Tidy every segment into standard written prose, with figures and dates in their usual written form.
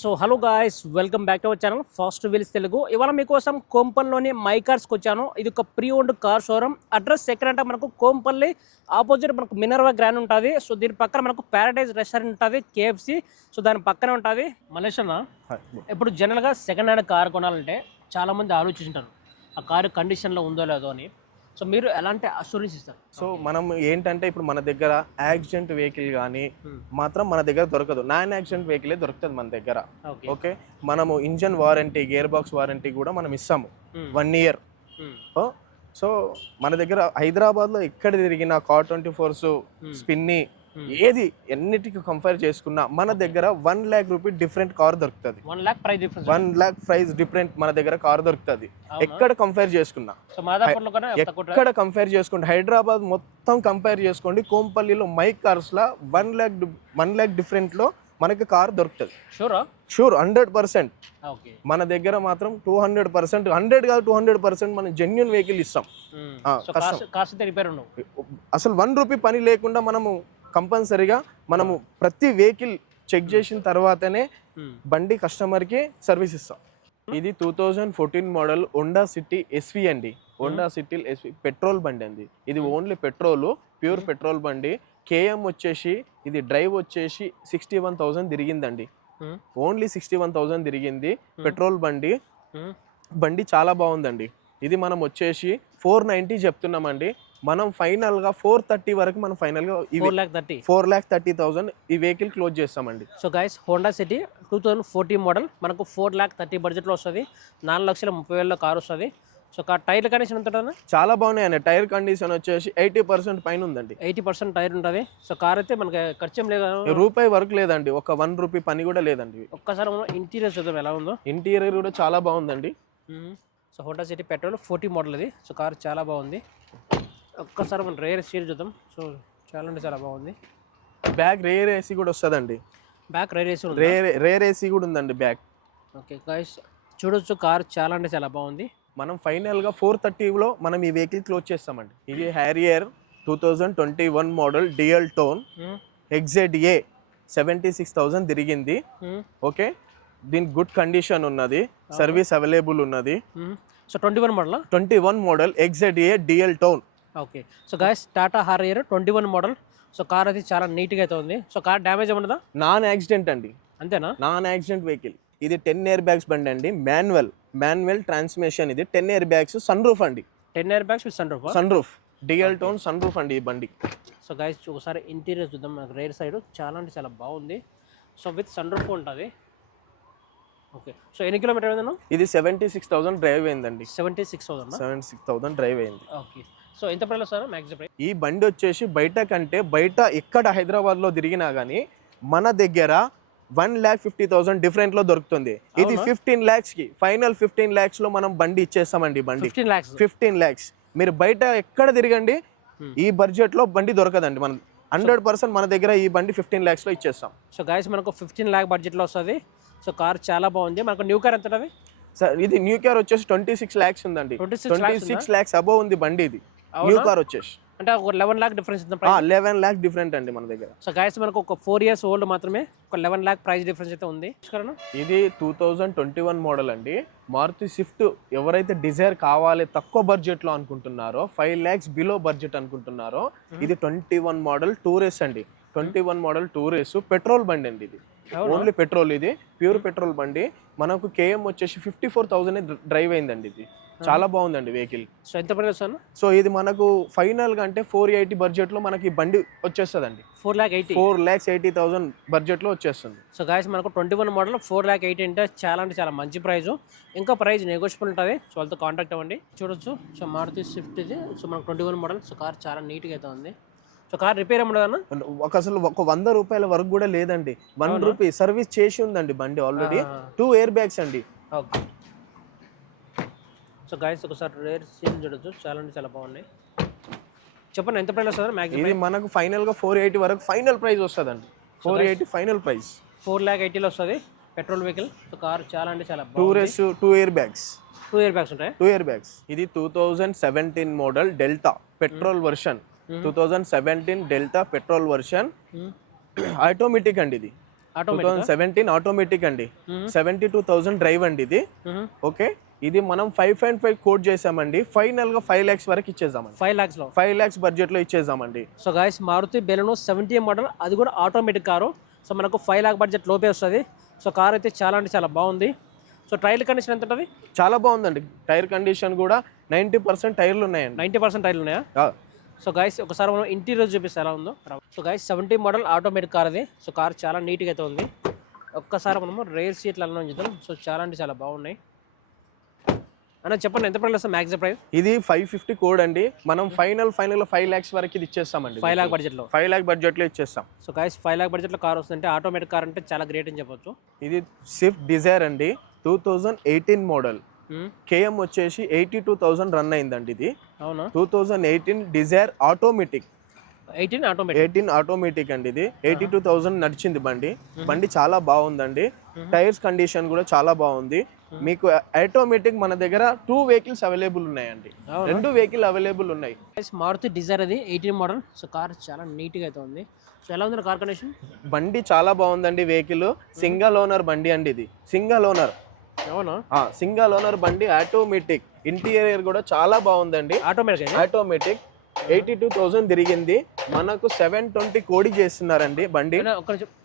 So hello guys, welcome back to our channel fast wheels Telugu. ఇవాళ మీకోసం కోంపల్లిలోని my కార్స్కి వచ్చాను. ఇది ఒక pre owned car showroom. Address ఎక్కడ అంటే మనకు కోంపల్లి ఆపోజిట్ మనకు మినర్వా గ్రాండ్ ఉంటుంది. సో దీని పక్కన మనకు ప్యారడైజ్ రెస్టారెంట్ ఉంటుంది, కేఎఫ్సి. సో దాని పక్కనే ఉంటుంది. మలేష్ అన్న, ఇప్పుడు జనరల్గా సెకండ్ హ్యాండ్ కార్ కొనాలంటే చాలామంది ఆలోచించుంటారు ఆ కారు కండిషన్లో ఉందో లేదో అని. సో మీరు ఎలాంటి అష్యూరెన్స్ ఇస్తారు? సో మనం ఏంటంటే ఇప్పుడు మన దగ్గర యాక్సిడెంట్ వెహికల్ కానీ మాత్రం మన దగ్గర దొరకదు. నాన్ యాక్సిడెంట్ వెహికలే దొరుకుతుంది మన దగ్గర. ఓకే, మనము engine warranty, gear box warranty కూడా మనం ఇస్తాము 1 year. సో మన దగ్గర హైదరాబాద్లో ఎక్కడ తిరిగిన కార్ 24s, స్పిన్ని ఏది ఎన్నిటికి కంపేర్ చేసుకున్నా మన దగ్గర 1 lakh రూపీ డిఫరెంట్ కార్ దొరుకుతుంది. 1 lakh price difference, 1 lakh price different మన దగ్గర కార్ దొరుకుతుంది. ఎక్కడ కంపేర్ చేసుకున్నా, ఎక్కడ కంపేర్ చేసుకోండి, హైదరాబాద్ మొత్తం కంపేర్ చేసుకోండి, కోంపల్లిలో మై కార్స్ లా 1 lakh డిఫరెంట్ లో మనకి కార్ దొరుకుతుంది. షూర్ 100%. మన దగ్గర మాత్రం 200%, 100 కాదు 200% మనం జెన్యున్ వెహికల్ ఇస్తాం. అసలు 1 రూపీ పని లేకుండా మనము కంపల్సరీగా మనము ప్రతి వెహికల్ చెక్ చేసిన తర్వాతనే బండి కస్టమర్కి సర్వీస్ ఇస్తాం. ఇది 2014 మోడల్ హోండా సిటీ ఎస్వి అండి. హోండా సిటీ ఎస్వి పెట్రోల్ బండి అండి. ఇది ఓన్లీ పెట్రోల్, ప్యూర్ పెట్రోల్ బండి. కేఎం వచ్చేసి ఇది డ్రైవ్ వచ్చేసి 61,000 తిరిగిందండి. ఓన్లీ 61,000 తిరిగింది. పెట్రోల్ బండి. బండి చాలా బాగుందండి. ఇది మనం వచ్చేసి 490 చెప్తున్నామండి. మనం ఫైనల్ గా 430 వరకు మనం ఫైనల్ గా 4,30,000 ఈ వెహికల్ క్లోజ్ చేస్తామండి. So guys, Honda city 2014 model మనకు 4,30,000 బడ్జెట్లో వస్తుంది. 4,30,000 కార్ వస్తుంది. సో టైర్ కండిషన్ ఎంత ఉంటుంది? చాలా బాగున్నాయండి. టైర్ కండిషన్ వచ్చేసి 80% పైన ఉందండి. 80% టైర్ ఉంటుంది. సో కార్ అయితే మనకి ఖర్చు ఏం లేదు, రూపాయి వరకు లేదండి. ఒక 1 రూపీ పని కూడా లేదండి. ఒక్కసారి ఇంటీరియర్ చూద్దాం ఎలా ఉందో. ఇంటీరియర్ కూడా చాలా బాగుందండి. So Honda city petrol 40 model ఇది. సో కార్ చాలా బాగుంది. ఒక్కసారి మనం రేర్ సీట్ చూద్దాం. సో చాలా అంటే చాలా బాగుంది. బ్యాక్ రేర్ ఏసీ కూడా వస్తుందండి. Back rare AC rare AC కూడా ఉందండి బ్యాక్. ఓకే గైస్, చూడొచ్చు కార్ చాలా అంటే చాలా బాగుంది. మనం ఫైనల్గా 430లో మనం ఈ వెహికల్ క్లోజ్ చేస్తామండి. ఇది Harrier 2021 model dual tone XZA 76,000 తిరిగింది. ఓకే, దీని గుడ్ కండిషన్ ఉన్నది, సర్వీస్ అవైలబుల్ ఉన్నది. So 21 model 21 model XZA dual tone. Okay, so guys Tata Harrier 21 model. So car అది చాలా నీట్గా అయితే ఉంది. సో కార్ డ్యామేజ్ ఏమన్నదా? నాన్ యాక్సిడెంట్ అండి. అంతేనా? Non accident vehicle. ఇది 10 air bags బండి అండి. Manual transmission. ఇది 10 air bags, సన్ రూఫ్ అండి. 10 air bags with sun roof dual tone sun roof అండి ఈ బండి. సో గైస్, ఒకసారి ఇంటీరియర్ చూద్దాం. మనకు రేర్ సైడ్ చాలా అంటే చాలా బాగుంది. సో విత్ సన్ రూఫ్ ఉంటుంది. ఓకే, సో ఎన్ని కిలోమీటర్ అయిందన్నా? ఇది 76,000 డ్రైవ్ అయిందండి. 76,000 డ్రైవ్ అయింది. ఓకే, సో ఎంత ప్రైస్ వస్తారా మ్యాక్సిమం ప్రైస్? ఈ బండి వచ్చేసి బయట కంటే బయట ఎక్కడ హైదరాబాద్లో తిరిగినా కానీ మన దగ్గర 1,50,000 డిఫరెంట్ లో దొరుకుతుంది. ఇది 15 lakhs కి ఫైనల్ 15 lakhs లో మనం బండి ఇచ్చేస్తామండి. బండి 15 lakhs. మీరు బయట ఎక్కడ తిరగండి, ఈ బడ్జెట్ లో బండి దొరకదండి. మనం 100% మన దగ్గర ఈ బండి 15 lakhs లో ఇచ్చేస్తాం. సో గైస్, మనకు 15 lakh బడ్జెట్ లో వస్తుంది. సో కార్ చాలా బాగుంది. మనకు న్యూ కార్ ఎంత ఉంది సార్? ఇది న్యూ కార్ వచ్చేసి 26 lakhs ఉందండి. 26 lakhs అబోవ్ ఉంది బండి. ఇది న్యూ కార్ వచ్చేసి అంటే ఒక 11 lakh డిఫరెన్స్. 11 lakh డిఫరెంట్ అండి మన దగ్గర. సో గైస్, మనకు ఒక 4 years ఓల్డ్ మాత్రమే ఒక 11 lakh ప్రైస్ డిఫరెన్స్ అయితే ఉంది. ఇది 2021 మోడల్ అండి. మారుతి స్విఫ్ట్ ఎవరైతే డిజైర్ కావాలి తక్కువ బడ్జెట్ లో అనుకుంటున్నారో, 5 lakhs బిలో బడ్జెట్ అనుకుంటున్నారో, ఇది 21 మోడల్ టూరేస్ అండి. 21 మోడల్ టూరేస్ పెట్రోల్ బండి అండి. ఇది ఓన్లీ పెట్రోల్. ఇది ప్యూర్ పెట్రోల్ బండి. మనకు కేఎం వచ్చేసి 54,000 డ్రైవ్ అయిందండి. ఇది చాలా బాగుందండి వెహికల్. సో ఎంత ప్రైస్? సో ఇది మనకు ఫైనల్ గా అంటే 480 బడ్జెట్ లో మనకి బండి వచ్చేస్తుందండి. 4,80,000 బడ్జెట్ లో వచ్చేస్తుంది. సో గాయస్, మనకు 21 మోడల్ 4,80,000 అంటే చాలా మంచి ప్రైస్. ఇంకా ప్రైస్ నెగోషియబుల్ ఉంటుంది. సో వాళ్ళతో కాంటాక్ట్ అవ్వండి. చూడొచ్చు. సో మారుతి స్విఫ్ట్ ఇది. సో మనకు 21 మోడల్. సో కార్ చాలా నీట్గా అయితే ఉంది. సో కార్ రిపేర్ ఏమన్నా? అసలు ఒక 100 రూపాయల వరకు కూడా లేదండి. 1 రూపీ సర్వీస్ చేసి ఉందండి బండి ఆల్రెడీ. 2 air bags అండి. ఓకే, సో గైస్ ఒకసారి రేర్ సీన్ చూడొచ్చు. చాలా బాగున్నాయి. చెప్పండి ఎంత ప్రైస్ వస్తుంది మ్యాక్సిమం? ఇది మనకు ఫైనల్ గా 480 వరకు ఫైనల్ ప్రైస్ వస్తుందండి. 480 ఫైనల్ ప్రైస్. 4,80,000 వస్తుంది పెట్రోల్ వెహికల్. సో కార్ చాలా బాగుంది. టూరెస్ 2 air bags. 2 air bags ఉంటాయి. 2 air bags. ఇది 2017 model delta petrol version. 2017 delta petrol version automatic అండి. ఇది ఆటోమేటిక్ 2017 ఆటోమేటిక్ అండి. 72,000 డ్రైవ్ అండి ఇది. ఓకే, ఇది మనం 5.5 కోట్ చేసామండి. ఫైనల్ గా 5 lakhs వరకు ఇచ్చేద్దామండి. 5 lakhs లో 5 lakhs బడ్జెట్ లో ఇచ్చేద్దామండి. So guys Maruti Baleno 70 model, అది కూడా ఆటోమేటిక్ కారు. సో మనకు 5 lakh బడ్జెట్ లోపే వస్తుంది. సో కార్ అయితే చాలా అంటే చాలా బాగుంది. సో టైర్ కండిషన్ ఎంత ఉంటుంది? చాలా బాగుందండి. టైర్ కండిషన్ కూడా 90% టైర్లు ఉన్నాయండి. 90% టైర్లు ఉన్నాయా? సో గైస్ ఒకసారి మనం ఇంటీరియర్ చూపిస్తే ఎలా ఉందో. So guys 70 model automatic car అది. సో కార్ చాలా నీట్గా అయితే ఉంది. ఒక్కసారి మనము రేర్ సీట్లు అలా చూద్దాం. సో చాలా అంటే చాలా బాగున్నాయి అన్న. చెప్పండి ఎంత ప్రైస్ మ్యాక్సిమం ప్రైస్? ఇది 550 కోడ్ అండి. మనం ఫైనల్ 5 lakhs వరకు ఇది ఇచ్చేస్తామండి. 5 lakh బడ్జెట్ లో 5 lakh బడ్జెట్ లో ఇచ్చేస్తాం. సో గైస్ 5 lakh బడ్జెట్ లో కార్ వస్తుందంటే ఆటోమేటిక్ కార్ అంటే చాలా గ్రేట్ అని చెప్పొచ్చు. ఇది స్విఫ్ట్ డిజైర్ అండి, 2018 మోడల్. కేఎం వచ్చేసి 82,000 రన్ అయిందండి ఇది. అవునా? 2018 డిజైర్ ఆటోమేటిక్. 18 ఆటోమేటిక్ అండి ఇది. 82,000 నడిచింది బండి. బండి చాలా బాగుందండి. టైర్స్ కండిషన్ కూడా చాలా బాగుంది. మీకు ఆటోమేటిక్ మన దగ్గర 2 vehicles అవైలబుల్ ఉన్నాయండి. 2 vehicles అవైలబుల్ ఉన్నాయి. మారుతి డిజైర్ అది 18 మోడల్. సో కార్ చాలా నీట్ గా అయితే ఉంది. సో ఎలా ఉంది కార్ కండిషన్? బండి చాలా బాగుందండి. వెహికల్ సింగల్ ఓనర్ బండి అండి ఇది. Single owner. అవునా? సింగల్ ఓనర్ బండి, ఆటోమేటిక్. ఇంటీరియర్ కూడా చాలా బాగుందండి. ఆటోమేటిక్ 82,000 తిరిగింది. మనకు 720 కోడి చేస్తున్నారండి బండి.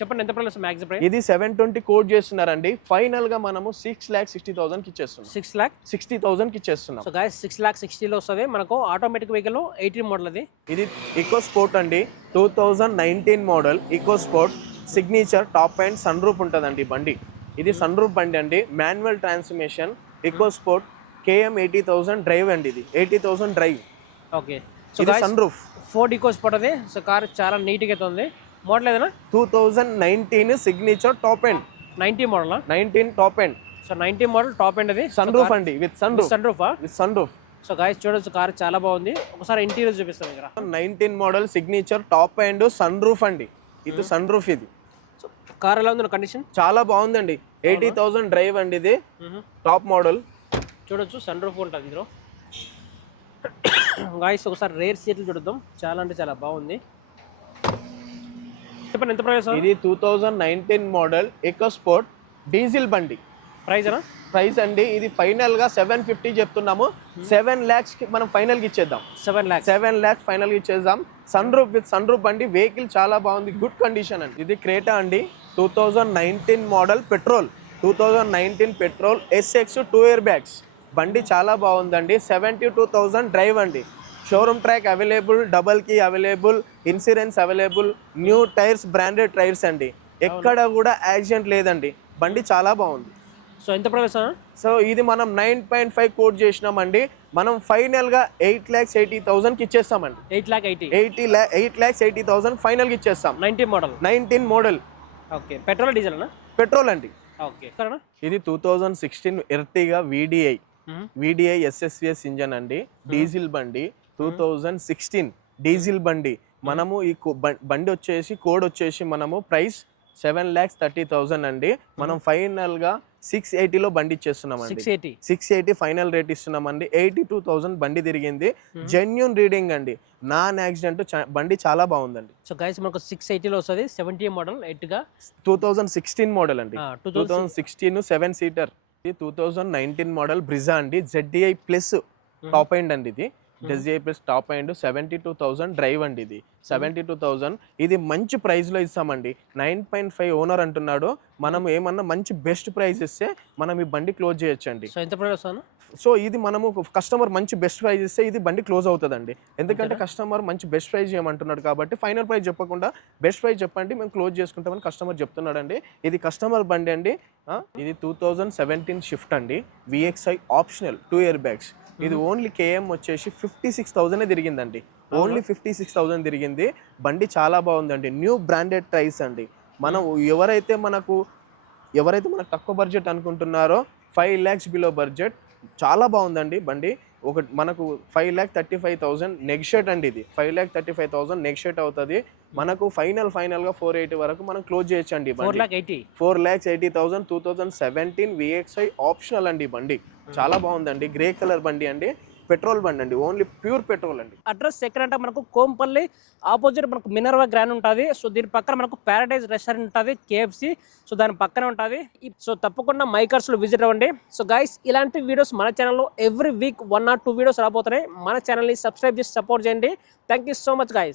చెప్పండి ఎంత ప్రైస్ మ్యాక్సిమం ప్రైస్? ఇది 720 కోడ్ చేస్తున్నారండి. ఫైనల్ గా మనము 6,60,000 కి ఇచ్చేస్తున్నాం. 6,60,000 కి ఇచ్చేస్తున్నాం. సో గైస్ 6,60,000 లో వస్తుంది మనకు. ఆటోమేటిక్ వెహికల్ 18 మోడల్ అది. ఇది ఇకో స్పోర్ట్ అండి, 2019 model. Eco sport signature top and sun roof ఉంటుందండి బండి. ఇది సన్ రూఫ్ బండి అండి. Manual transmission eco sport. KM 80,000 drive అండి ఇది. 80,000 డ్రైవ్. ఓకే. సో ఇది sun roof. Ford eco sport అది. సో కార్ చాలా నీట్ గా అయితే ఉంది. మోడల్ ఏదైనా 2019 signature top end. 90 model 19 top end. So 90 model top end అది. సన్ రూఫ్ అండి, with sun roof. With sun roof. So guys చూడొచ్చు కార్ చాలా బాగుంది. ఒకసారి ఇంటీరియర్ చూపిస్తాం ఇక్కడ. 19 model signature top and sun roof అండి. ఇది సన్ రూఫ్. ఇది సో కార్ ఎలా ఉంది కండిషన్? చాలా బాగుందండి. 80,000 డ్రైవ్ అండి ఇది. Top model. చూడొచ్చు సన్ రూఫ్ ఉంటుంది ఇందులో. గాయస్ ఒకసారి రేర్ సీట్లు చూద్దాం. చాలా అంటే చాలా బాగుంది. చెప్పండి ఎంత ప్రైస్? ఇది 2019 మోడల్ ఎకో స్పోర్ట్ డీజిల్ బండి. ప్రైస్ అండి ఇది ఫైనల్ గా 750 చెప్తున్నాము. 7 lakhs కి మనం ఫైనల్ గా ఇచ్చేద్దాం. 7 lakhs ఫైనల్ గా ఇచ్చేద్దాం. Sun roof with sun roof బండి. వెహికల్ చాలా బాగుంది, గుడ్ కండిషన్ అండి. ఇది క్రేటా అండి, 2019 model petrol. 2019 petrol SX 2 air bags. బండి చాలా బాగుందండి. 72,000 డ్రైవ్ అండి. Showroom track available, double key available, insurance available, new tyres, branded tyres అండి. ఎక్కడ కూడా యాక్సిడెంట్ లేదండి. బండి చాలా బాగుంది. సో ఎంత ప్రైస్? సో ఇది మనం 9.5 కోట్ చేసినామండి. మనం ఫైనల్ గా 8,80,000 కి ఇచ్చేస్తామండి. 8,80,000 ఫైనల్ గా ఇచ్చేస్తాం. 19 మోడల్. ఓకే. పెట్రోల్ డీజిల్ అన్న? పెట్రోల్ అండి. ఓకే. ఇది 2016 ఎర్టిగా VDI SSVS ఇంజన్ అండి. డీజిల్ బండి. 2016 డీజిల్ బండి. మనము ఈ బండి వచ్చేసి కోడ్ వచ్చేసి మనము ప్రైస్ 7,30,000 అండి. మనం ఫైనల్ గా 680లో బండి ఇచ్చేస్తున్నామండి. 680 ఫైనల్ రేట్ ఇస్తున్నామండి. 82,000 బండి తిరిగింది. జెన్యూన్ రీడింగ్ అండి, నాన్ యాక్సిడెంట్. బండి చాలా బాగుందండి. సో గైస్ మనకు 680లో వస్తుంది. 70 మోడల్ ఎట్గా 2016 మోడల్ అండి. 2016 7 సీటర్. 2019 మోడల్ బ్రిజా అండి. ZDI ప్లస్ టాప్ ఎండ్ అండి ఇది. ZDI plus top end. 72,000 drive అండి ఇది. 72,000 ఇది మంచి ప్రైస్ లో ఇస్తామండి. 9.5 ఓనర్ అంటున్నాడు. మనం ఏమన్నా మంచి బెస్ట్ ప్రైస్ ఇస్తే మనం ఈ బండి క్లోజ్ చేయొచ్చండి. సో ఎంత ప్రైస్? సో ఇది మనము కస్టమర్ మంచి బెస్ట్ ప్రైస్ ఇస్తే ఇది బండి క్లోజ్ అవుతుందండి. ఎందుకంటే కస్టమర్ మంచి బెస్ట్ ప్రైస్ చేయమంటున్నాడు కాబట్టి ఫైనల్ ప్రైస్ చెప్పకుండా బెస్ట్ ప్రైస్ చెప్పండి, మేము క్లోజ్ చేసుకుంటామని కస్టమర్ చెప్తున్నాడు అండి. ఇది కస్టమర్ బండి అండి. ఇది 2017 షిఫ్ట్ అండి. VXI optional 2 air bags. ఇది ఓన్లీ KM వచ్చేసి 56,000 తిరిగిందండి. ఓన్లీ 56,000 తిరిగింది. బండి చాలా బాగుందండి. న్యూ బ్రాండెడ్ టైర్స్ అండి. మనం ఎవరైతే మనకు తక్కువ బడ్జెట్ అనుకుంటున్నారో 5 lakhs బిలో బడ్జెట్ చాలా బాగుందండి బండి. మనకు 5,35,000 నెగ్షియేట్ అండి. ఇది 5,35,000 నెగ్షియేట్ అవుతుంది. మనకు ఫైనల్ గా 480 వరకు మనం క్లోజ్ చేయొచ్చండి. 4,80,000 2017 VXI ఆప్షనల్ అండి బండి. చాలా బాగుందండి. గ్రే కలర్ బండి అండి. పెట్రోల్ బండి అండి, ఓన్లీ ప్యూర్ పెట్రోల్ అండి. అడ్రస్ ఎక్కడ అంటే మనకు కోంపల్లి ఆపోజిట్ మనకు మినర్వా గ్రాండ్ ఉంటుంది. సో దీని పక్కన మనకు ప్యారడైజ్ రెస్టారెంట్ ఉంటుంది, కేఎఫ్సి. సో దాని పక్కనే ఉంటుంది. సో తప్పకుండా మైకర్స్లో విజిట్ అవ్వండి. సో గైస్, ఇలాంటి వీడియోస్ మన ఛానల్లో ఎవ్రీ వీక్ 1 or 2 వీడియోస్ రాబోతున్నాయి. మన ఛానల్ని సబ్స్క్రైబ్ చేసి సపోర్ట్ చేయండి. Thank you so much guys.